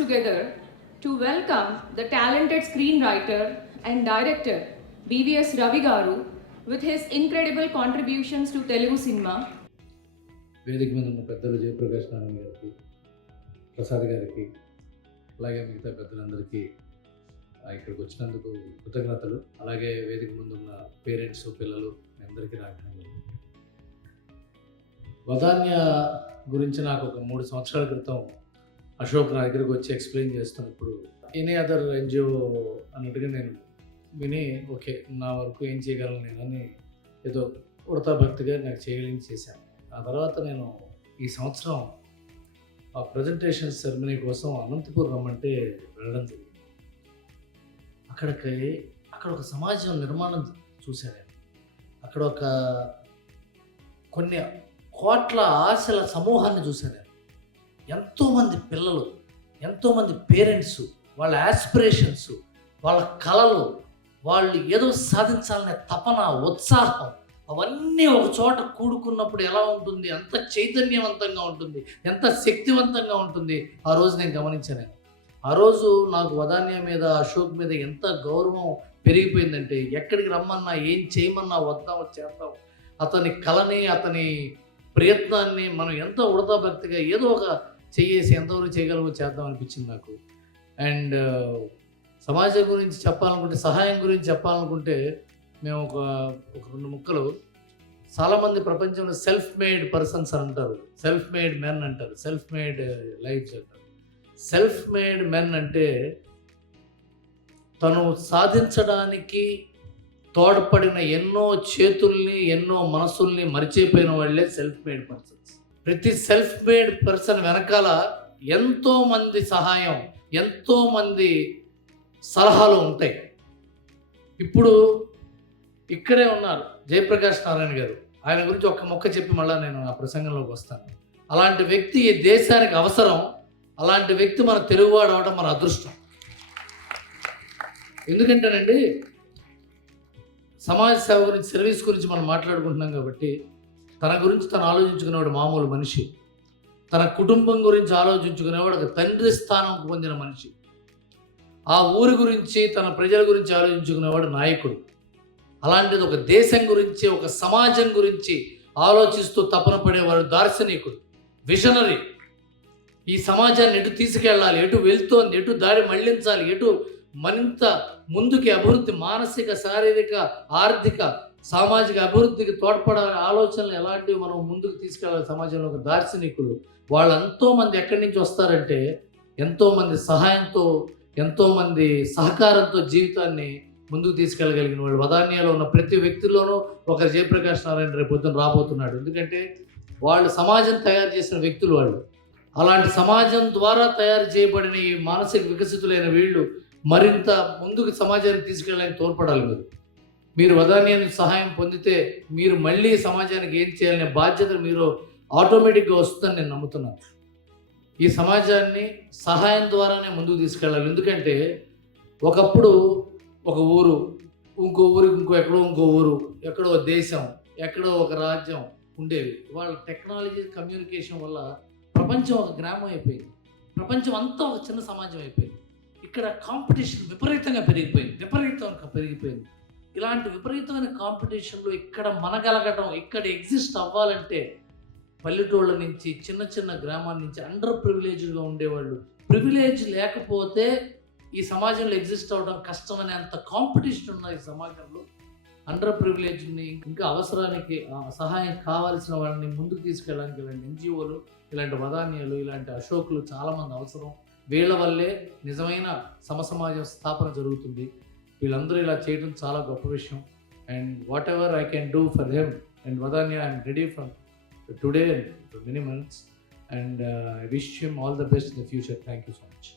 together to welcome the talented screenwriter and director BVS Ravi Garu with his incredible contributions to Telugu cinema. వేదిక మీద ఉన్న పెద్దలు జయప్రకాష్ నారాయణ గారికి, ప్రసాద్ గారికి, అలాగే మిగతా పెద్దలందరికీ ఇక్కడికి వచ్చినందుకు కృతజ్ఞతలు. అలాగే వేదిక ముందు ఉన్న పేరెంట్స్, పిల్లలు అందరికీ రాజ్ఞలు. వదాన్య గురించి నాకు ఒక 3 సంవత్సరాల క్రితం అశోక్ నా దగ్గరికి వచ్చి ఎక్స్ప్లెయిన్ చేస్తున్నప్పుడు ఎనీ అదర్ ఎన్జిఓ అన్నట్టుగా నేను విని ఓకే నా వరకు ఏం చేయగలను నేనని ఏదో ఉడతా భక్తిగా నాకు చేయగలిగి చేశాను. ఆ తర్వాత నేను ఈ సంవత్సరం ఆ ప్రజెంటేషన్ సెరమనీ కోసం అనంతపూర్ రమ్మంటే వెళ్ళడం జరిగింది. అక్కడ ఒక సమాజం నిర్మాణం చూశాను. అక్కడ ఒక కొన్ని కోట్ల ఆశల సమూహాన్ని చూశాను. ఎంతోమంది పిల్లలు, ఎంతోమంది పేరెంట్స్, వాళ్ళ యాస్పిరేషన్స్, వాళ్ళ కళలు, వాళ్ళు ఏదో సాధించాలనే తపన, ఉత్సాహం అవన్నీ ఒక చోట కూడుకున్నప్పుడు ఎలా ఉంటుంది, ఎంత చైతన్యవంతంగా ఉంటుంది, ఎంత శక్తివంతంగా ఉంటుంది. ఆ రోజు నేను గమనించాను. ఆ రోజు నాకు వదాన్య మీద, అశోక్ మీద ఎంత గౌరవం పెరిగిపోయిందంటే ఎక్కడికి రమ్మన్నా, ఏం చేయమన్నా వద్దాం చేద్దాం. అతని కళని, అతని ప్రయత్నాన్ని మనం ఎంత ఉడతాభక్తిగా ఏదో ఒక చేసి ఎంతవరకు చేయగలమో చేద్దాం అనిపించింది నాకు. అండ్ సమాజం గురించి చెప్పాలనుకుంటే, సహాయం గురించి చెప్పాలనుకుంటే మేము ఒక 2 ముక్కలు. చాలామంది ప్రపంచంలో సెల్ఫ్ మేడ్ పర్సన్స్ అని అంటారు, సెల్ఫ్ మేడ్ మెన్ అంటారు, సెల్ఫ్ మేడ్ లైఫ్స్ అంటారు. సెల్ఫ్ మేడ్ మెన్ అంటే తను సాధించడానికి తోడ్పడిన ఎన్నో చేతుల్ని, ఎన్నో మనసుల్ని మరిచిపోయిన వాళ్ళే సెల్ఫ్ మేడ్ పర్సన్స్. ప్రతి సెల్ఫ్ మేడ్ పర్సన్ వెనకాల ఎంతోమంది సహాయం, ఎంతోమంది సలహాలు ఉంటాయి. ఇప్పుడు ఇక్కడే ఉన్నారు జయప్రకాష్ నారాయణ గారు. ఆయన గురించి ఒక్క మొక్క చెప్పి మళ్ళీ నేను ఆ ప్రసంగంలోకి వస్తాను. అలాంటి వ్యక్తి ఈ దేశానికి అవసరం. అలాంటి వ్యక్తి మన తెలుగువాడు అవడం మన అదృష్టం. ఎందుకంటేనండి, సమాజ సేవ గురించి, సర్వీస్ గురించి మనం మాట్లాడుకుంటున్నాం కాబట్టి తన గురించి తను ఆలోచించుకునేవాడు మామూలు మనిషి. తన కుటుంబం గురించి ఆలోచించుకునేవాడు ఒక తండ్రి స్థానం పొందిన మనిషి. ఆ ఊరి గురించి, తన ప్రజల గురించి ఆలోచించుకునేవాడు నాయకుడు. అలాంటిది ఒక దేశం గురించి, ఒక సమాజం గురించి ఆలోచిస్తూ తపన పడేవాడు దార్శనికుడు, విజనరీ. ఈ సమాజాన్ని ఎటు తీసుకెళ్ళాలి, ఎటు వెళ్తోంది, ఎటు దారి మళ్లించాలి, ఎటు మరింత ముందుకి అభివృద్ధి, మానసిక, శారీరక, ఆర్థిక, సామాజిక అభివృద్ధికి తోడ్పడాలి ఆలోచనలు ఎలాంటివి మనం ముందుకు తీసుకెళ్ళాలి సమాజంలో ఒక దార్శనికులు. వాళ్ళు ఎంతోమంది ఎక్కడి నుంచి వస్తారంటే ఎంతోమంది సహాయంతో, ఎంతోమంది సహకారంతో జీవితాన్ని ముందుకు తీసుకెళ్ళగలిగిన వాళ్ళు. వదాన్యాలో ఉన్న ప్రతి వ్యక్తిలోనూ ఒక జయప్రకాష్ నారాయణ రేపు పొద్దున రాబోతున్నాడు. ఎందుకంటే వాళ్ళు సమాజం తయారు చేసిన వ్యక్తులు వాళ్ళు. అలాంటి సమాజం ద్వారా తయారు చేయబడిన ఈ మానసిక వికసితులైన వీళ్ళు మరింత ముందుకు సమాజాన్ని తీసుకెళ్ళడానికి తోడ్పడాలి. మీరు వదాన్యాన్ని సహాయం పొందితే మీరు మళ్ళీ సమాజానికి ఏం చేయాలనే బాధ్యత మీరు ఆటోమేటిక్గా వస్తుందని నేను నమ్ముతున్నాను. ఈ సమాజాన్ని సహాయం ద్వారానే ముందుకు తీసుకెళ్ళాలి. ఎందుకంటే ఒకప్పుడు ఒక ఊరు, ఇంకో ఊరికి ఇంకో ఊరు, ఎక్కడో దేశం, ఎక్కడో ఒక రాజ్యం ఉండేవి. వాళ్ళ టెక్నాలజీ, కమ్యూనికేషన్ వల్ల ప్రపంచం ఒక గ్రామం అయిపోయింది. ప్రపంచం అంతా ఒక చిన్న సమాజం అయిపోయింది. ఇక్కడ కాంపిటీషన్ విపరీతంగా పెరిగిపోయింది. ఇలాంటి విపరీతమైన కాంపిటీషన్లో ఇక్కడ మనగలగడం, ఇక్కడ ఎగ్జిస్ట్ అవ్వాలంటే పల్లెటూళ్ళ నుంచి, చిన్న చిన్న గ్రామాల నుంచి అండర్ ప్రివిలేజ్డ్గా ఉండేవాళ్ళు, ప్రివిలేజ్ లేకపోతే ఈ సమాజంలో ఎగ్జిస్ట్ అవ్వడం కష్టమనే అంత కాంపిటీషన్ ఉన్న ఈ సమాజంలో అండర్ ప్రివిలేజ్ని, ఇంకా అవసరానికి సహాయం కావాల్సిన వాళ్ళని ముందుకు తీసుకెళ్ళడానికి ఇలాంటి ఎన్జిఓలు, ఇలాంటి వదాన్యాలు, ఇలాంటి అశోకులు చాలామంది అవసరం. వీళ్ళ వల్లే నిజమైన సమసమాజం స్థాపన జరుగుతుంది. వీళ్ళందరూ ఇలా చేయడం చాలా గొప్ప విషయం. And whatever I can do for them and Vadanya, I'm ready from today and for many months. And I wish him all the best in the future. Thank you so much.